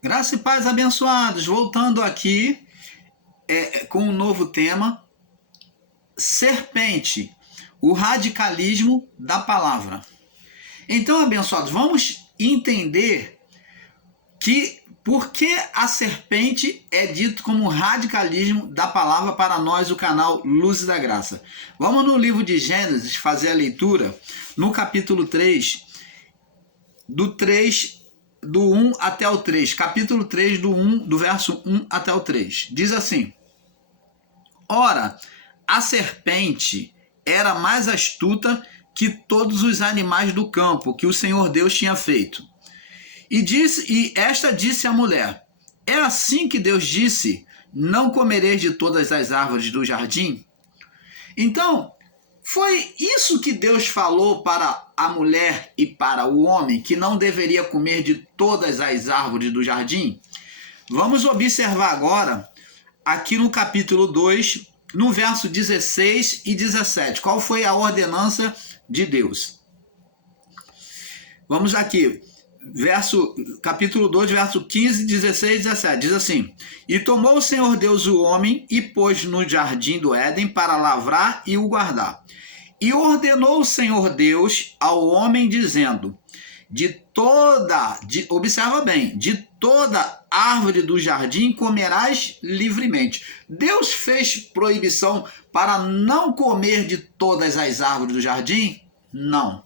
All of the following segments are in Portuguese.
Graça e paz abençoados, voltando aqui com um novo tema, serpente, o radicalismo da palavra. Então, abençoados, vamos entender que por que a serpente é dito como radicalismo da palavra para nós, o canal Luzes da Graça. Vamos no livro de Gênesis fazer a leitura, no capítulo 3, do 1 até o 3, capítulo 3, do verso 1 até o 3. Diz assim: Ora, a serpente era mais astuta que todos os animais do campo que o Senhor Deus tinha feito. E esta disse à mulher: É assim que Deus disse: Não comereis de todas as árvores do jardim? Então, foi isso que Deus falou para a mulher e para o homem, que não deveria comer de todas as árvores do jardim? Vamos observar agora, aqui no capítulo 2, no verso 16 e 17. Qual foi a ordenança de Deus? Vamos aqui, capítulo 2, verso 15, 16 e 17. Diz assim: E tomou o Senhor Deus o homem e pôs no jardim do Éden para lavrar e o guardar. E ordenou o Senhor Deus ao homem, dizendo: observa bem, de toda árvore do jardim comerás livremente. Deus fez proibição para não comer de todas as árvores do jardim? Não.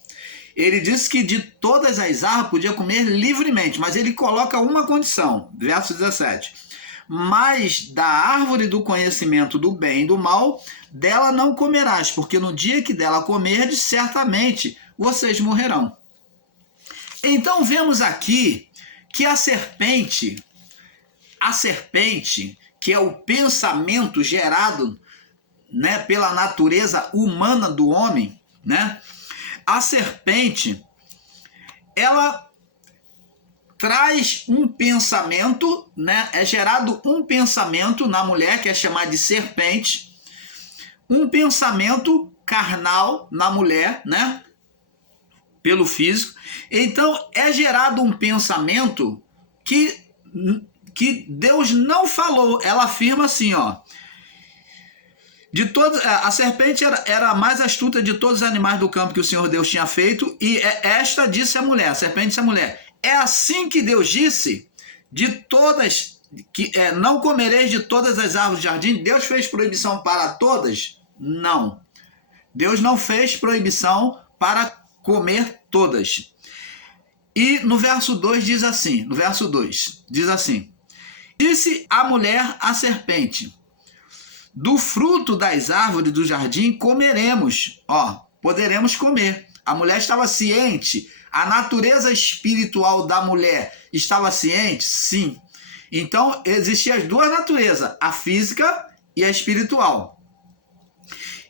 Ele disse que de todas as árvores podia comer livremente, mas ele coloca uma condição, verso 17. Mas da árvore do conhecimento do bem e do mal, dela não comerás, porque no dia que dela comerdes, certamente vocês morrerão. Então vemos aqui que a serpente, que é o pensamento gerado, né, pela natureza humana do homem, né? A serpente, ela traz um pensamento, né? É gerado um pensamento na mulher, que é chamado de serpente, um pensamento carnal na mulher, né? Pelo físico. Então, é gerado um pensamento que Deus não falou. Ela afirma assim, ó: a serpente era a mais astuta de todos os animais do campo que o Senhor Deus tinha feito, e esta disse a mulher, a serpente disse a mulher: É assim que Deus disse, não comereis de todas as árvores do jardim. Deus fez proibição para todas? Não. Deus não fez proibição para comer todas. E no verso 2 diz assim, disse a mulher à serpente: Do fruto das árvores do jardim comeremos, poderemos comer. A mulher estava ciente, a natureza espiritual da mulher estava ciente? Sim. Então, existiam as duas naturezas, a física e a espiritual.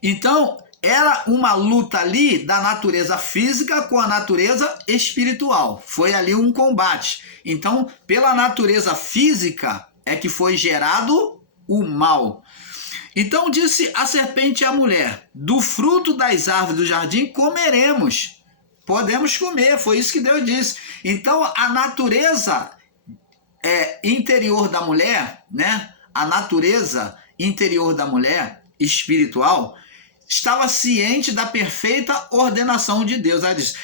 Então, era uma luta ali da natureza física com a natureza espiritual. Foi ali um combate. Então, pela natureza física é que foi gerado o mal. Então disse a serpente à mulher: Do fruto das árvores do jardim comeremos. Podemos comer, foi isso que Deus disse. Então a natureza interior da mulher, né? A natureza interior da mulher, espiritual, estava ciente da perfeita ordenação de Deus. Ela diz: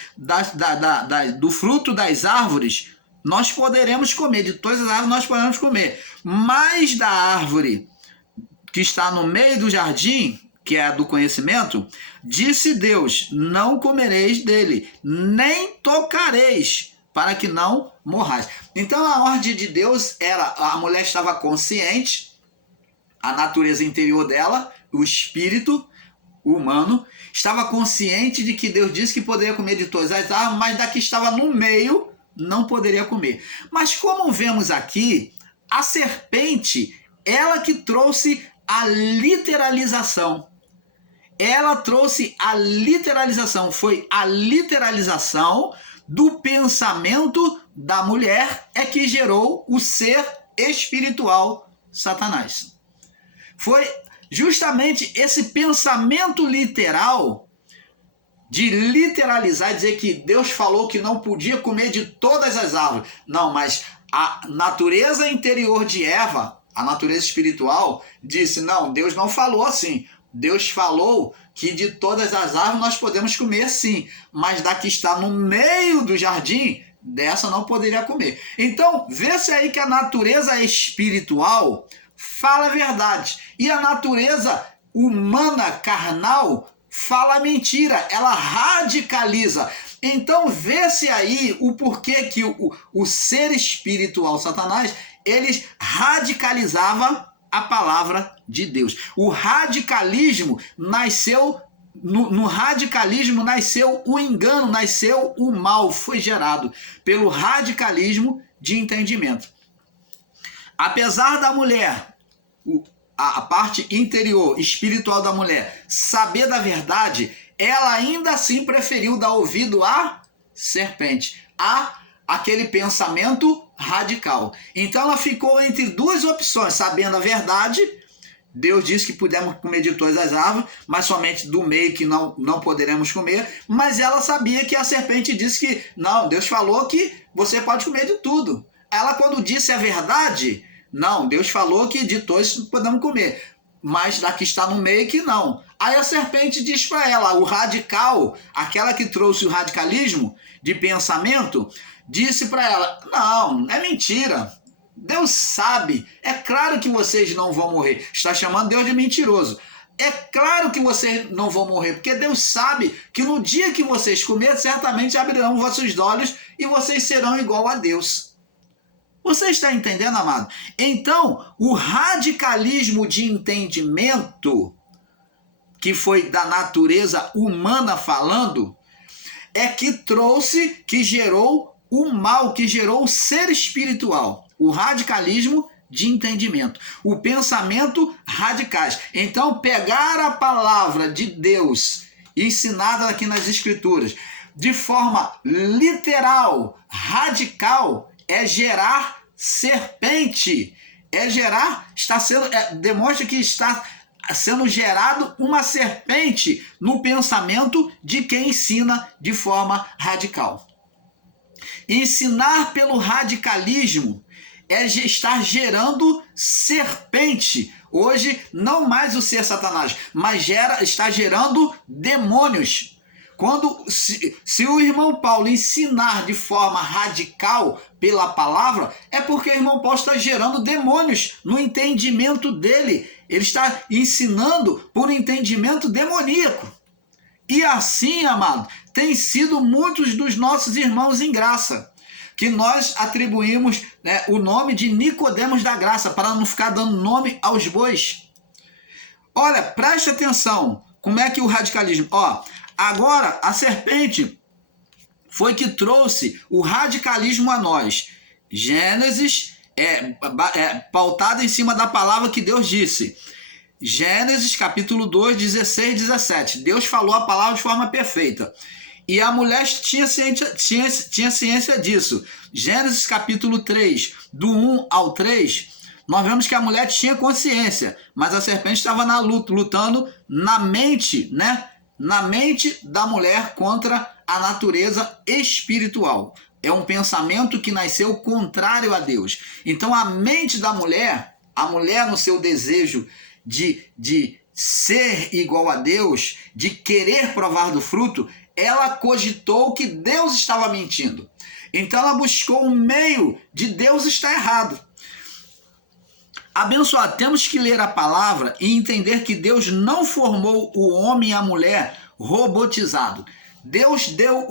do fruto das árvores nós poderemos comer, de todas as árvores nós poderemos comer, mas da árvore que está no meio do jardim, que é a do conhecimento, disse Deus: Não comereis dele, nem tocareis, para que não morrais. Então a ordem de Deus era: a mulher estava consciente, a natureza interior dela, o espírito humano, estava consciente de que Deus disse que poderia comer de todas as árvores, mas da que estava no meio não poderia comer. Mas como vemos aqui, a serpente, ela que trouxe a literalização. Ela trouxe a literalização. Foi a literalização do pensamento da mulher é que gerou o ser espiritual Satanás. Foi justamente esse pensamento literal de literalizar e dizer que Deus falou que não podia comer de todas as árvores. Não, mas a natureza interior de Eva, a natureza espiritual, disse, não, Deus não falou assim. Deus falou que de todas as árvores nós podemos comer sim, mas da que está no meio do jardim, dessa não poderia comer. Então, vê-se aí que a natureza espiritual fala a verdade. E a natureza humana, carnal, fala a mentira. Ela radicaliza. Então, vê-se aí o porquê que o ser espiritual, Satanás, ele radicalizava a palavra de Deus. O radicalismo nasceu, no radicalismo nasceu o engano, nasceu o mal, foi gerado pelo radicalismo de entendimento. Apesar da mulher, a parte interior, espiritual da mulher, saber da verdade, ela ainda assim preferiu dar ouvido à serpente, aquele pensamento radical. Então ela ficou entre duas opções, sabendo a verdade. Deus disse que pudemos comer de todas as árvores, mas somente do meio que não poderemos comer. Mas ela sabia que a serpente disse que não, Deus falou que você pode comer de tudo. Ela, quando disse a verdade, não, Deus falou que de todos podemos comer, mas da que está no meio que não. Aí a serpente diz para ela, o radical, aquela que trouxe o radicalismo de pensamento, disse para ela, não, é mentira. Deus sabe, é claro que vocês não vão morrer. Está chamando Deus de mentiroso. É claro que vocês não vão morrer, porque Deus sabe que no dia que vocês comerem, certamente abrirão vossos olhos e vocês serão igual a Deus. Você está entendendo, amado? Então, o radicalismo de entendimento, que foi da natureza humana falando, é que trouxe, que gerou o mal, que gerou o ser espiritual. O radicalismo de entendimento, o pensamento radicais. Então, pegar a palavra de Deus ensinada aqui nas Escrituras de forma literal, radical, é gerar serpente, demonstra que está sendo gerado uma serpente no pensamento de quem ensina de forma radical. Ensinar pelo radicalismo é estar gerando serpente. Hoje, não mais o ser Satanás, mas está gerando demônios. Se o irmão Paulo ensinar de forma radical pela palavra, é porque o irmão Paulo está gerando demônios no entendimento dele. Ele está ensinando por entendimento demoníaco. E assim, amado, tem sido muitos dos nossos irmãos em graça, que nós atribuímos, né, o nome de Nicodemos da Graça, para não ficar dando nome aos bois. Olha, preste atenção, como é que o radicalismo... Agora, a serpente foi que trouxe o radicalismo a nós. Gênesis pautada em cima da palavra que Deus disse. Gênesis capítulo 2, 16 e 17. Deus falou a palavra de forma perfeita. E a mulher tinha ciência disso. Gênesis capítulo 3, do 1 ao 3, nós vemos que a mulher tinha consciência, mas a serpente estava na luta, lutando na mente, né? Na mente da mulher contra a natureza espiritual. É um pensamento que nasceu contrário a Deus. Então a mente da mulher, a mulher no seu desejo de ser igual a Deus, de querer provar do fruto, ela cogitou que Deus estava mentindo. Então ela buscou um meio de Deus estar errado. Abençoado, temos que ler a palavra e entender que Deus não formou o homem e a mulher robotizado. Deus deu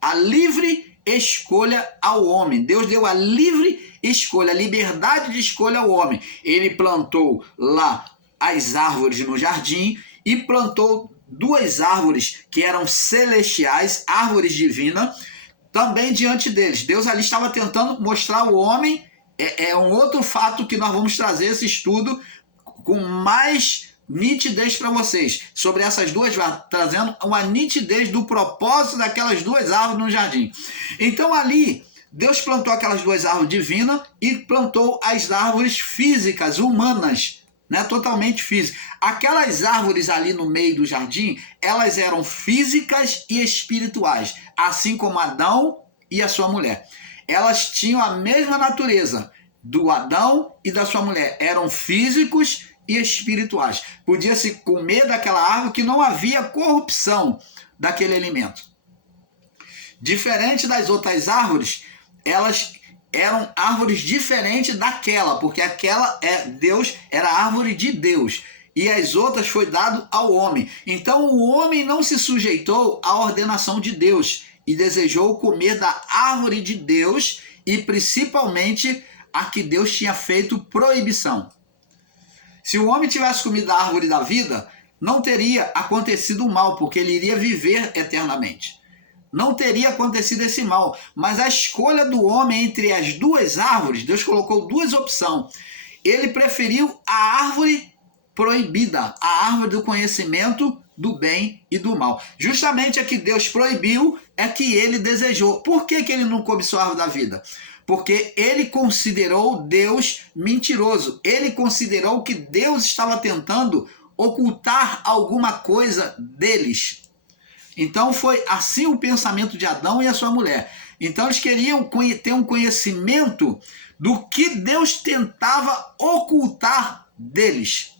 a livre escolha ao homem. Deus deu a livre escolha, a liberdade de escolha ao homem. Ele plantou lá as árvores no jardim e plantou duas árvores que eram celestiais, árvores divinas, também diante deles. Deus ali estava tentando mostrar ao homem, é um outro fato que nós vamos trazer esse estudo com mais nitidez para vocês, sobre essas duas, trazendo uma nitidez do propósito daquelas duas árvores no jardim. Então ali, Deus plantou aquelas duas árvores divinas e plantou as árvores físicas, humanas, né? Totalmente física. Aquelas árvores ali no meio do jardim, elas eram físicas e espirituais, assim como Adão e a sua mulher. Elas tinham a mesma natureza do Adão e da sua mulher, eram físicos e espirituais. Podia-se comer daquela árvore que não havia corrupção daquele alimento. Diferente das outras árvores, elas eram árvores diferentes daquela, porque aquela Deus era a árvore de Deus e as outras foi dado ao homem. Então o homem não se sujeitou à ordenação de Deus e desejou comer da árvore de Deus e principalmente a que Deus tinha feito proibição. Se o homem tivesse comido da árvore da vida, não teria acontecido o mal, porque ele iria viver eternamente. Não teria acontecido esse mal, mas a escolha do homem entre as duas árvores, Deus colocou duas opções. Ele preferiu a árvore proibida, a árvore do conhecimento do bem e do mal. Justamente a que Deus proibiu é que ele desejou. Por que ele não cobiçou a árvore da vida? Porque ele considerou Deus mentiroso. Ele considerou que Deus estava tentando ocultar alguma coisa deles. Então foi assim o pensamento de Adão e a sua mulher. Então eles queriam ter um conhecimento do que Deus tentava ocultar deles.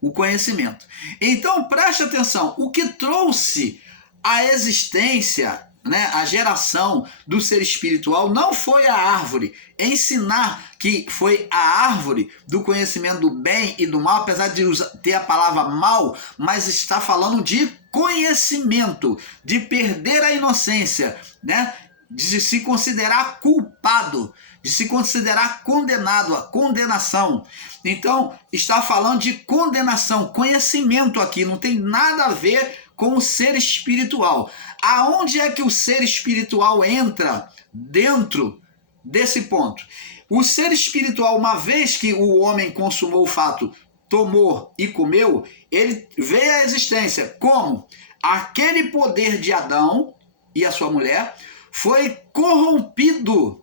O conhecimento. Então preste atenção, o que trouxe a existência, né, a geração do ser espiritual não foi a árvore. Ensinar que foi a árvore do conhecimento do bem e do mal, apesar de ter a palavra mal, mas está falando de conhecimento, de perder a inocência, né, de se considerar culpado, de se considerar condenado, a condenação. Então, está falando de condenação, conhecimento aqui, não tem nada a ver com o ser espiritual. Aonde é que o ser espiritual entra dentro desse ponto? O ser espiritual, uma vez que o homem consumou o fato, tomou e comeu, ele veio à existência. Como? Aquele poder de Adão e a sua mulher foi corrompido,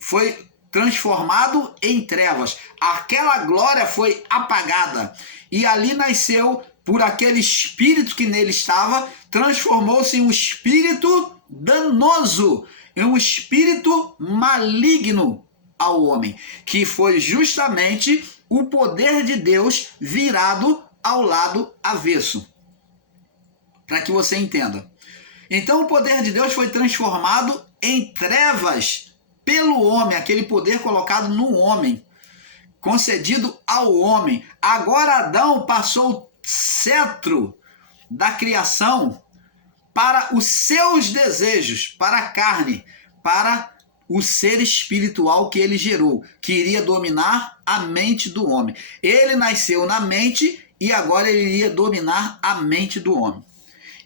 foi transformado em trevas. Aquela glória foi apagada e ali nasceu, por aquele espírito que nele estava, transformou-se em um espírito danoso, em um espírito maligno ao homem, que foi justamente o poder de Deus virado ao lado avesso. Para que você entenda. Então o poder de Deus foi transformado em trevas pelo homem, aquele poder colocado no homem, concedido ao homem. Agora Adão passou o cetro da criação para os seus desejos, para a carne, para o ser espiritual que ele gerou, que iria dominar a mente do homem. Ele nasceu na mente e agora ele iria dominar a mente do homem.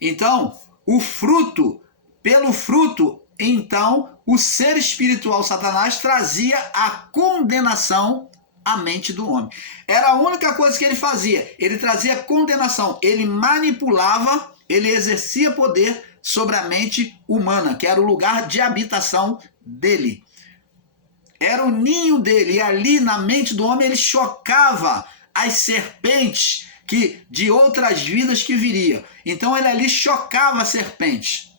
Então, o fruto, pelo fruto, então, o ser espiritual Satanás trazia a condenação à mente do homem. Era a única coisa que ele fazia. Ele trazia condenação. Ele manipulava, ele exercia poder sobre a mente humana, que era o lugar de habitação dele. Era o ninho dele. E ali na mente do homem ele chocava as serpentes de outras vidas que viria. Então ele ali chocava as serpentes.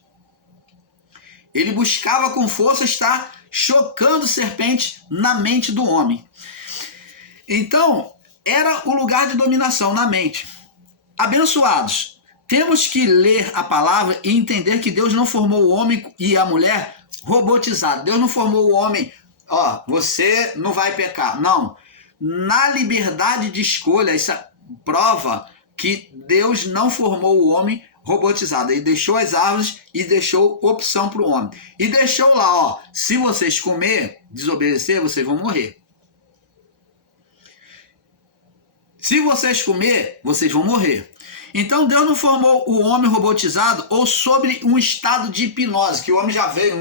Ele buscava com força estar chocando serpentes na mente do homem. Então, era o lugar de dominação na mente. Abençoados, temos que ler a palavra e entender que Deus não formou o homem e a mulher robotizado. Deus não formou o homem, você não vai pecar. Não. Na liberdade de escolha, isso prova que Deus não formou o homem robotizado. Ele deixou as árvores e deixou opção para o homem. E deixou lá, se vocês comer, desobedecer, vocês vão morrer. Se vocês comer, vocês vão morrer. Então Deus não formou o homem robotizado ou sobre um estado de hipnose, que o homem já veio,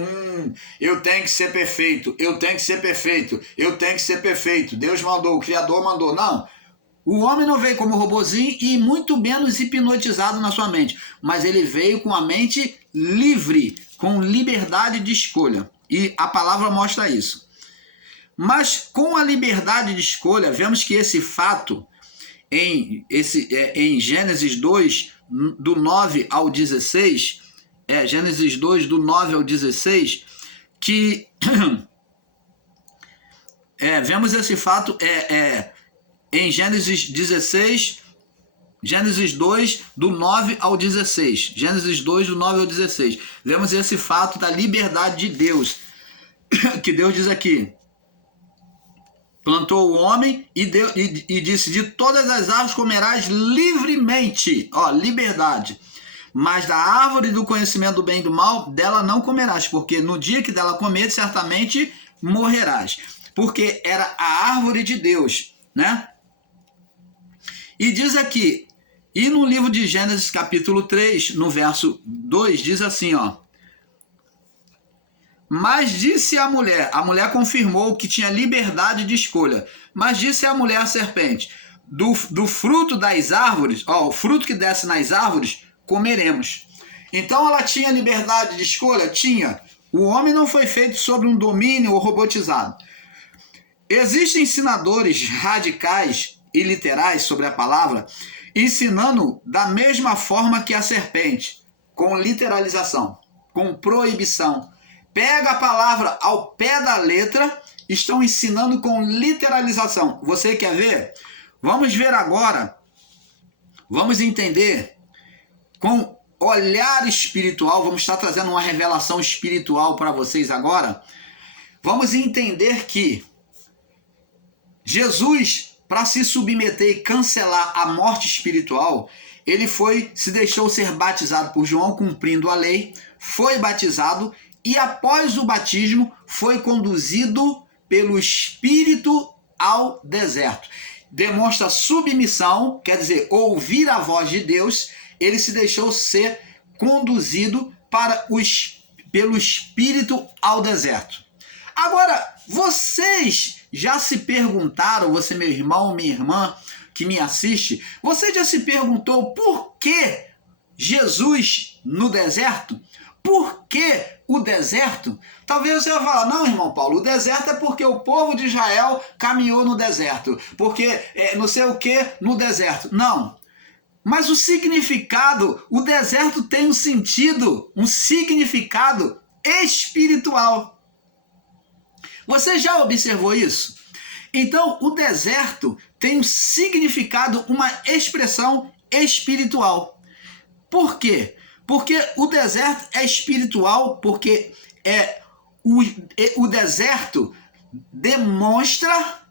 eu tenho que ser perfeito, eu tenho que ser perfeito, eu tenho que ser perfeito. Deus mandou, o Criador mandou. Não. O homem não veio como robozinho e muito menos hipnotizado na sua mente, mas ele veio com a mente livre, com liberdade de escolha. E a palavra mostra isso. Mas com a liberdade de escolha, vemos que esse fato, em Gênesis 2, do 9 ao 16, Gênesis 2, do 9 ao 16, que vemos esse fato em Gênesis 16, Gênesis 2, do 9 ao 16. Gênesis 2, do 9 ao 16. Vemos esse fato da liberdade de Deus, que Deus diz aqui: plantou o homem e disse: de todas as árvores comerás livremente. Ó, liberdade. Mas da árvore do conhecimento do bem e do mal, dela não comerás, porque no dia que dela comer, certamente morrerás. Porque era a árvore de Deus, né? E diz aqui, e no livro de Gênesis capítulo 3, no verso 2, diz assim, ó: mas disse a mulher confirmou que tinha liberdade de escolha, mas disse a mulher à serpente: do fruto das árvores, ó, o fruto que desce nas árvores, comeremos. Então ela tinha liberdade de escolha? Tinha. O homem não foi feito sob um domínio ou robotizado. Existem ensinadores radicais e literais sobre a palavra, ensinando da mesma forma que a serpente, com literalização, com proibição. Pega a palavra ao pé da letra, estão ensinando com literalização. Você quer ver? Vamos ver agora, vamos entender com olhar espiritual, vamos estar trazendo uma revelação espiritual para vocês agora. Vamos entender que Jesus, para se submeter e cancelar a morte espiritual, ele se deixou ser batizado por João, cumprindo a lei, foi batizado e após o batismo foi conduzido pelo Espírito ao deserto. Demonstra submissão, quer dizer, ouvir a voz de Deus. Ele se deixou ser conduzido pelo Espírito ao deserto. Agora, vocês já se perguntaram, você, meu irmão, minha irmã, que me assiste, você já se perguntou por que Jesus no deserto? Por que o deserto? Talvez você vai falar: não, irmão Paulo, o deserto é porque o povo de Israel caminhou no deserto, porque não sei o que no deserto. Não. Mas o significado, o deserto tem um sentido, um significado espiritual. Você já observou isso? Então, o deserto tem um significado, uma expressão espiritual. Por quê? Porque o deserto é espiritual, porque o deserto demonstra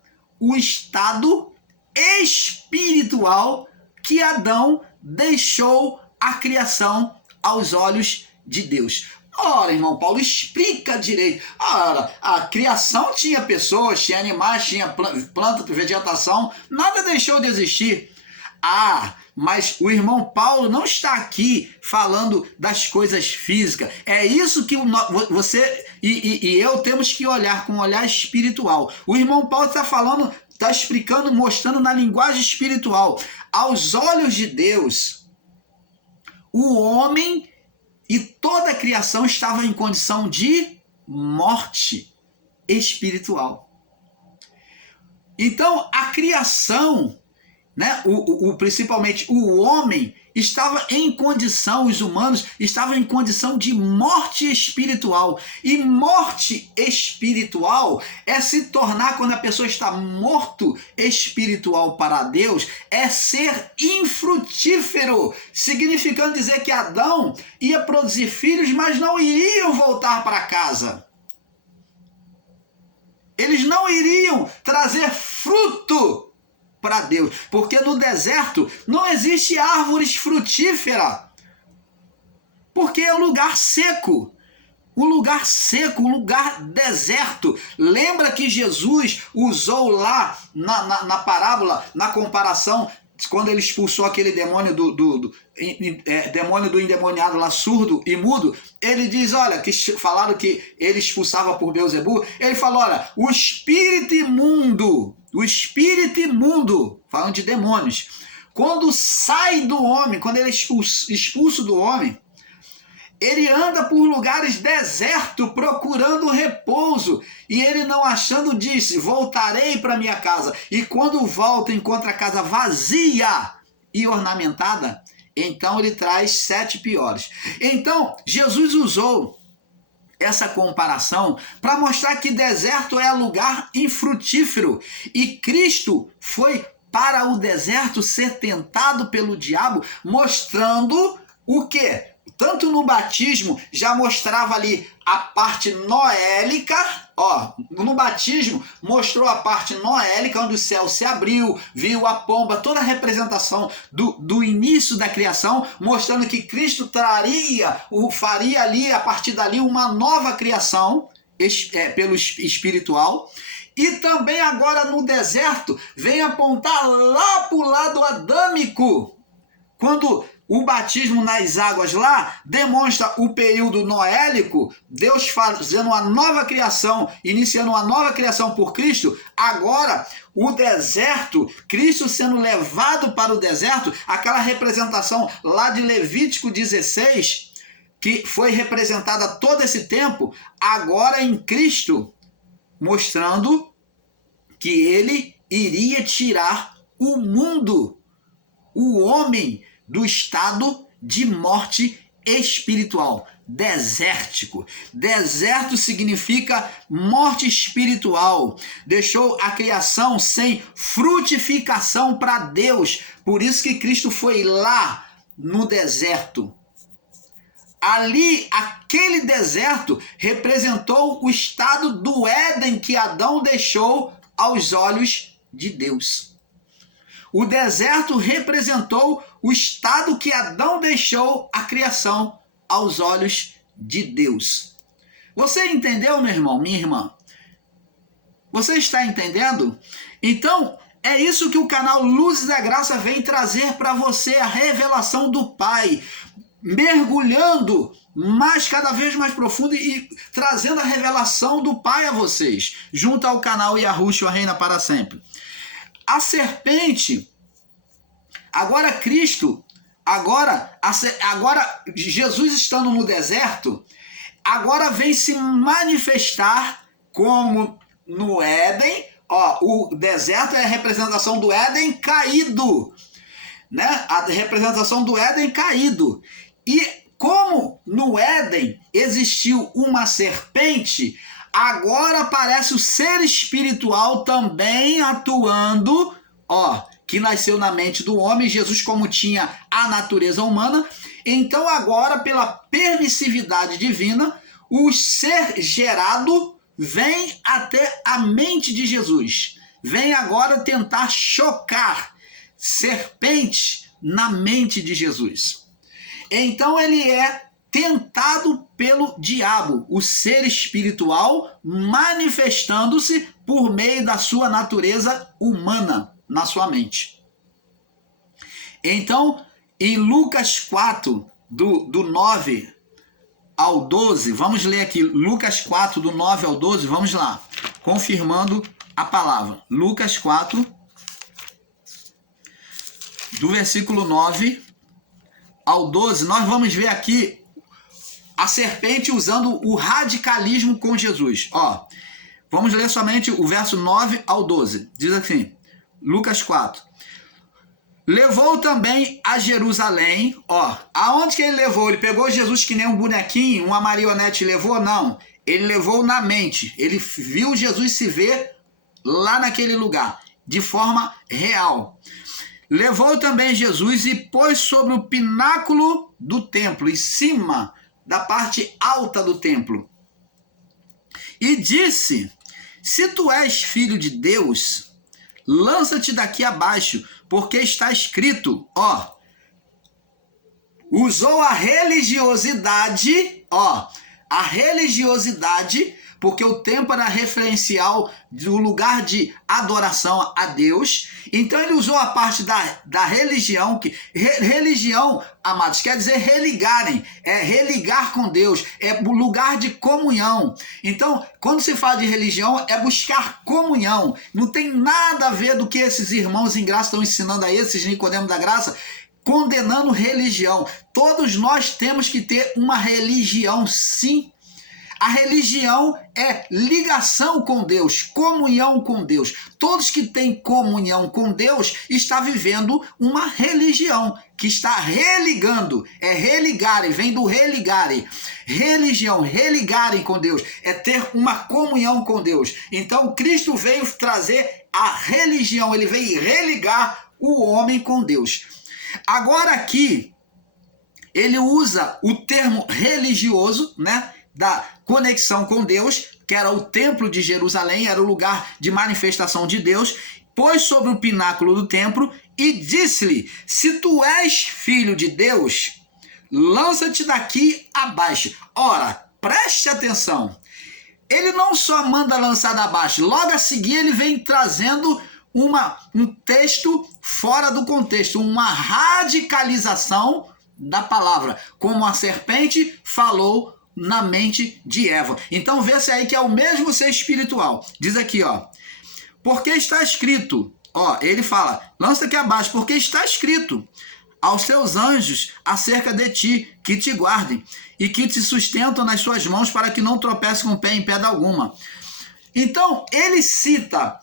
o estado espiritual que Adão deixou a criação aos olhos de Deus. Ora, irmão Paulo, explica direito. Ora, a criação tinha pessoas, tinha animais, tinha planta, vegetação, nada deixou de existir. Mas o irmão Paulo não está aqui falando das coisas físicas. É isso que você e eu temos que olhar com um olhar espiritual. O irmão Paulo está falando, está explicando, mostrando na linguagem espiritual. Aos olhos de Deus, o homem e toda a criação estava em condição de morte espiritual. Então, a criação, né, principalmente o homem, estava em condição, os humanos estavam em condição de morte espiritual. E morte espiritual é se tornar, quando a pessoa está morto espiritual para Deus, é ser infrutífero, significando dizer que Adão ia produzir filhos, mas não iriam voltar para casa. Eles não iriam trazer fruto para Deus, porque no deserto não existe árvores frutíferas, porque é um lugar seco, um lugar deserto. Lembra que Jesus usou lá na parábola, na comparação, quando ele expulsou aquele demônio demônio do endemoniado lá, surdo e mudo? Ele diz, olha, que falaram que ele expulsava por Beelzebu. Ele falou, olha, o espírito imundo, falando de demônios, quando sai do homem, quando ele é expulso do homem, Ele anda por lugares desertos procurando repouso. E ele, não achando, disse: voltarei para minha casa. E quando volta, encontra a casa vazia e ornamentada. Então ele traz 7 piores. Então Jesus usou essa comparação para mostrar que deserto é lugar infrutífero. E Cristo foi para o deserto ser tentado pelo diabo, mostrando o quê? Tanto no batismo já mostrava ali a parte noélica, ó, no batismo mostrou a parte noélica, onde o céu se abriu, viu a pomba, toda a representação do início da criação, mostrando que Cristo faria ali, a partir dali, uma nova criação pelo espiritual. E também agora no deserto vem apontar lá para o lado adâmico, quando o batismo nas águas lá demonstra o período noélico, Deus fazendo uma nova criação, iniciando uma nova criação por Cristo. Agora, o deserto, Cristo sendo levado para o deserto, aquela representação lá de Levítico 16, que foi representada todo esse tempo, agora em Cristo, mostrando que ele iria tirar o mundo, o homem, do estado de morte espiritual, desértico. Deserto significa morte espiritual. Deixou a criação sem frutificação para Deus. Por isso que Cristo foi lá no deserto. Ali, aquele deserto representou o estado do Éden que Adão deixou aos olhos de Deus. O deserto representou o estado que Adão deixou a criação aos olhos de Deus. Você entendeu, meu irmão, minha irmã? Você está entendendo? Então, é isso que o canal Luzes da Graça vem trazer para você, a revelação do Pai, mergulhando cada vez mais profundo e trazendo a revelação do Pai a vocês, junto ao canal Yahushua Reina para Sempre. A serpente, agora Cristo, agora Jesus estando no deserto, agora vem se manifestar como no Éden. Ó, o deserto é a representação do Éden caído, né? A representação do Éden caído. E como no Éden existiu uma serpente, agora aparece o ser espiritual também atuando, ó, que nasceu na mente do homem. Jesus, como tinha a natureza humana, então agora, pela permissividade divina, o ser gerado vem até a mente de Jesus. Vem agora tentar chocar serpente na mente de Jesus. Então ele é tentado pelo diabo, o ser espiritual manifestando-se por meio da sua natureza humana na sua mente. Então, em Lucas 4, do 9 ao 12, vamos ler aqui, Lucas 4, do 9 ao 12, vamos lá, confirmando a palavra. Lucas 4, do versículo 9 ao 12, nós vamos ver aqui a serpente usando o radicalismo com Jesus. Ó, vamos ler somente o verso 9 ao 12. Diz assim, Lucas 4. Levou também a Jerusalém, ó, aonde que ele levou? Ele pegou Jesus que nem um bonequinho, uma marionete levou? Não, ele levou na mente, ele viu Jesus se ver lá naquele lugar, de forma real. Levou também Jesus e pôs sobre o pináculo do templo, em cima da parte alta do templo, e disse: se tu és filho de Deus, lança-te daqui abaixo, porque está escrito, ó, usou a religiosidade, ó, a religiosidade, porque o templo era referencial do lugar de adoração a Deus. Então ele usou a parte da religião, que religião, amados, quer dizer religarem, é religar com Deus, é lugar de comunhão. Então, quando se fala de religião, é buscar comunhão. Não tem nada a ver do que esses irmãos em graça estão ensinando a esses Nicodemos da Graça, condenando religião. Todos nós temos que ter uma religião, sim. A religião é ligação com Deus, comunhão com Deus. Todos que têm comunhão com Deus estão vivendo uma religião, que está religando. É religare, vem do religare. Religião, religarem com Deus, é ter uma comunhão com Deus. Então Cristo veio trazer a religião, ele veio religar o homem com Deus. Agora aqui, ele usa o termo religioso, né? Da conexão com Deus, que era o templo de Jerusalém, era o lugar de manifestação de Deus, pôs sobre o pináculo do templo e disse-lhe: se tu és filho de Deus, lança-te daqui abaixo. Ora, preste atenção, ele não só manda lançar abaixo, logo a seguir ele vem trazendo um texto fora do contexto, uma radicalização da palavra, como a serpente falou na mente de Eva. Então vê se aí que é o mesmo ser espiritual. Diz aqui, ó, porque está escrito, ó, ele fala, lança aqui abaixo, porque está escrito aos seus anjos acerca de ti, que te guardem e que te sustentam nas suas mãos para que não tropece com o pé em pedra alguma. Então ele cita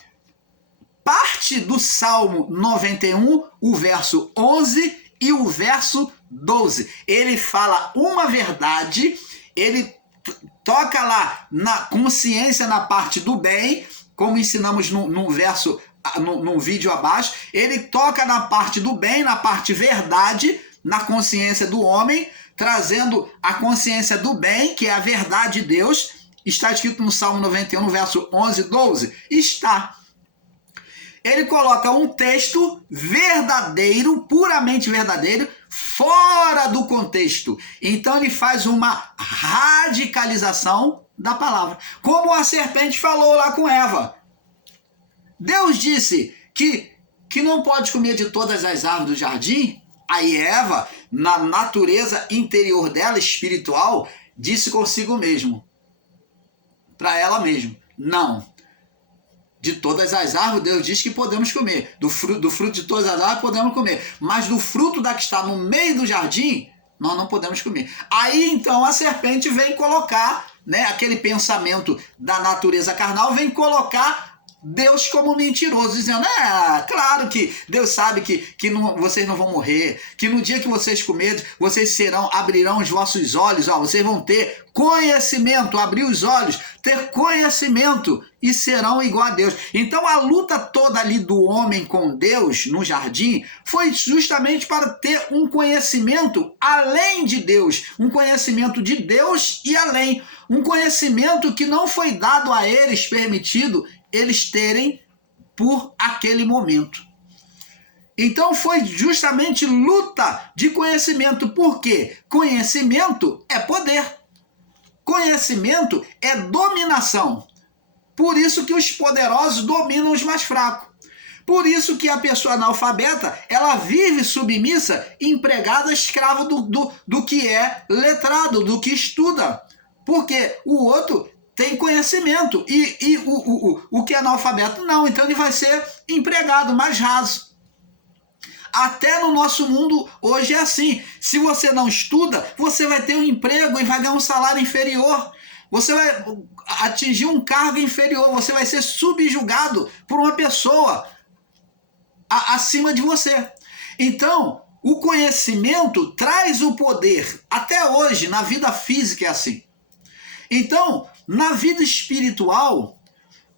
parte do Salmo 91, o verso 11 e o verso 12. Ele fala uma verdade, ele toca lá na consciência, na parte do bem, como ensinamos no verso, no vídeo abaixo. Ele toca na parte do bem, na parte verdade, na consciência do homem, trazendo a consciência do bem, que é a verdade de Deus. Está escrito no Salmo 91, no verso 11 e 12? Está. Ele coloca um texto verdadeiro, puramente verdadeiro, fora do contexto. Então ele faz uma radicalização da palavra. Como a serpente falou lá com Eva. Deus disse que não pode comer de todas as árvores do jardim. Aí Eva, na natureza interior dela, espiritual, disse consigo mesmo, para ela mesma, não. De todas as árvores, Deus diz que podemos comer. Do fruto de todas as árvores podemos comer. Mas do fruto da que está no meio do jardim, nós não podemos comer. Aí então a serpente vem colocar, né, aquele pensamento da natureza carnal, vem colocar Deus como mentiroso, dizendo, claro que Deus sabe que não, vocês não vão morrer, que no dia que vocês comerem, vocês abrirão os vossos olhos, ó, vocês vão ter conhecimento, abrir os olhos, ter conhecimento e serão igual a Deus. Então a luta toda ali do homem com Deus no jardim foi justamente para ter um conhecimento além de Deus, um conhecimento de Deus e além, um conhecimento que não foi dado a eles, permitido eles terem por aquele momento. Então foi justamente luta de conhecimento. Por quê? Conhecimento é poder. Conhecimento é dominação. Por isso que os poderosos dominam os mais fracos. Por isso que a pessoa analfabeta, ela vive submissa, empregada, escrava do que é letrado, do que estuda. Porque o outro tem conhecimento e o que é analfabeto não, então ele vai ser empregado mais raso. Até no nosso mundo hoje é assim. Se você não estuda, você vai ter um emprego e vai ganhar um salário inferior. Você vai atingir um cargo inferior, você vai ser subjugado por uma pessoa acima de você. Então, o conhecimento traz o poder. Até hoje, na vida física é assim. Então, na vida espiritual,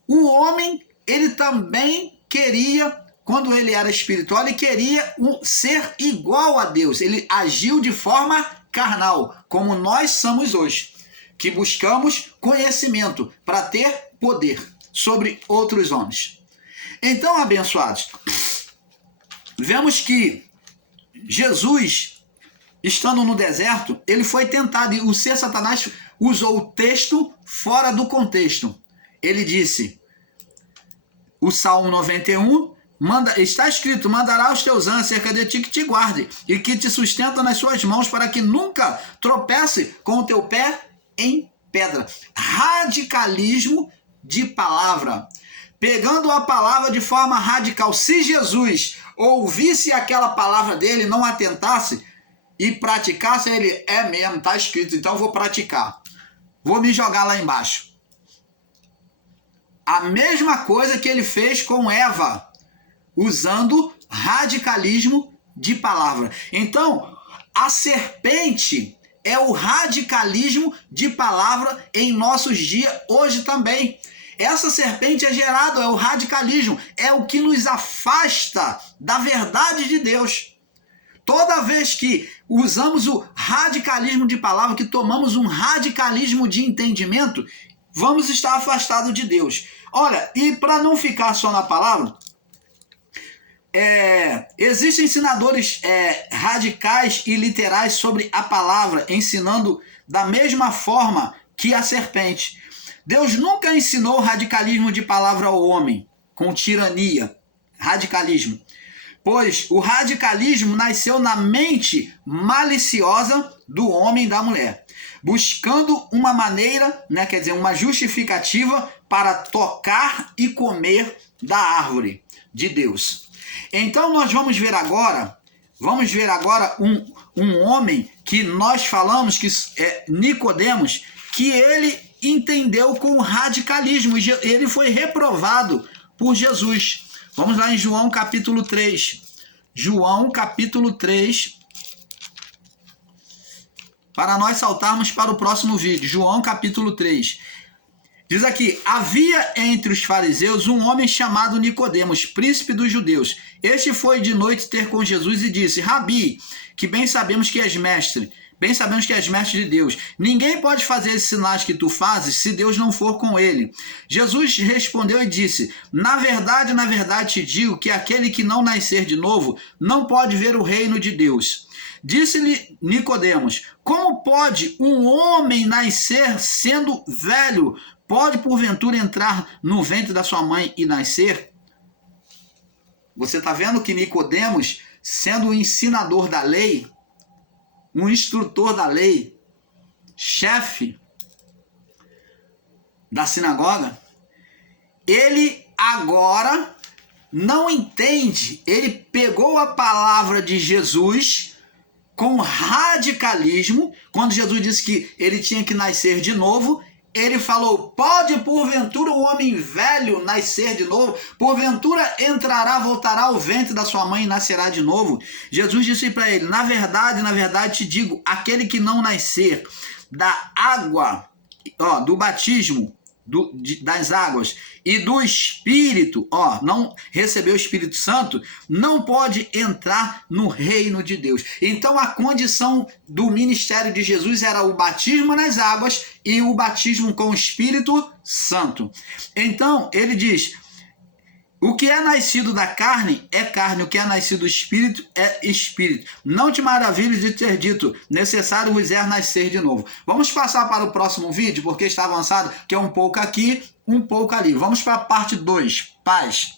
o homem, ele também queria, quando ele era espiritual, ele queria ser igual a Deus. Ele agiu de forma carnal, como nós somos hoje, que buscamos conhecimento para ter poder sobre outros homens. Então, abençoados, vemos que Jesus, estando no deserto, ele foi tentado, e o ser Satanás usou o texto fora do contexto. Ele disse, o Salmo 91, está escrito, mandará os teus anjos acerca de ti que te guarde e que te sustenta nas suas mãos para que nunca tropece com o teu pé em pedra. Radicalismo de palavra. Pegando a palavra de forma radical. Se Jesus, ouvisse aquela palavra dele, não atentasse e praticasse, ele, é mesmo, está escrito, então eu vou praticar. Vou me jogar lá embaixo. A mesma coisa que ele fez com Eva, usando radicalismo de palavra. Então, a serpente é o radicalismo de palavra em nossos dias hoje também. Essa serpente é gerada, é o radicalismo, é o que nos afasta da verdade de Deus. Toda vez que usamos o radicalismo de palavra, que tomamos um radicalismo de entendimento, vamos estar afastados de Deus. Olha, e para não ficar só na palavra, existem ensinadores radicais e literais sobre a palavra, ensinando da mesma forma que a serpente. Deus nunca ensinou radicalismo de palavra ao homem, com tirania, radicalismo. Pois o radicalismo nasceu na mente maliciosa do homem e da mulher, buscando uma maneira, quer dizer, uma justificativa para tocar e comer da árvore de Deus. Então nós vamos ver agora um homem que nós falamos, que é Nicodemos, que ele entendeu com radicalismo, e ele foi reprovado por Jesus. Vamos lá em João capítulo 3. João capítulo 3. Para nós saltarmos para o próximo vídeo. João capítulo 3. Diz aqui: havia entre os fariseus um homem chamado Nicodemos, príncipe dos judeus. Este foi de noite ter com Jesus e disse: Rabi, que bem sabemos que és mestre de Deus. Ninguém pode fazer esses sinais que tu fazes se Deus não for com ele. Jesus respondeu e disse: na verdade te digo que aquele que não nascer de novo não pode ver o reino de Deus. Disse-lhe Nicodemos: como pode um homem nascer sendo velho? Pode porventura entrar no ventre da sua mãe e nascer? Você está vendo que Nicodemos, sendo o ensinador da lei, um instrutor da lei, chefe da sinagoga, ele agora não entende. Ele pegou a palavra de Jesus com radicalismo. Quando Jesus disse que ele tinha que nascer de novo, ele falou: pode porventura um homem velho nascer de novo? Porventura voltará ao ventre da sua mãe e nascerá de novo? Jesus disse para ele: na verdade te digo, aquele que não nascer da água, do batismo, das águas e do Espírito, não recebeu o Espírito Santo, não pode entrar no reino de Deus. Então a condição do ministério de Jesus era o batismo nas águas e o batismo com o Espírito Santo. Então ele diz: o que é nascido da carne é carne, o que é nascido do Espírito é Espírito. Não te maravilhes de ter dito: necessário vos é nascer de novo. Vamos passar para o próximo vídeo, porque está avançado, que é um pouco aqui, um pouco ali. Vamos para a parte 2, paz.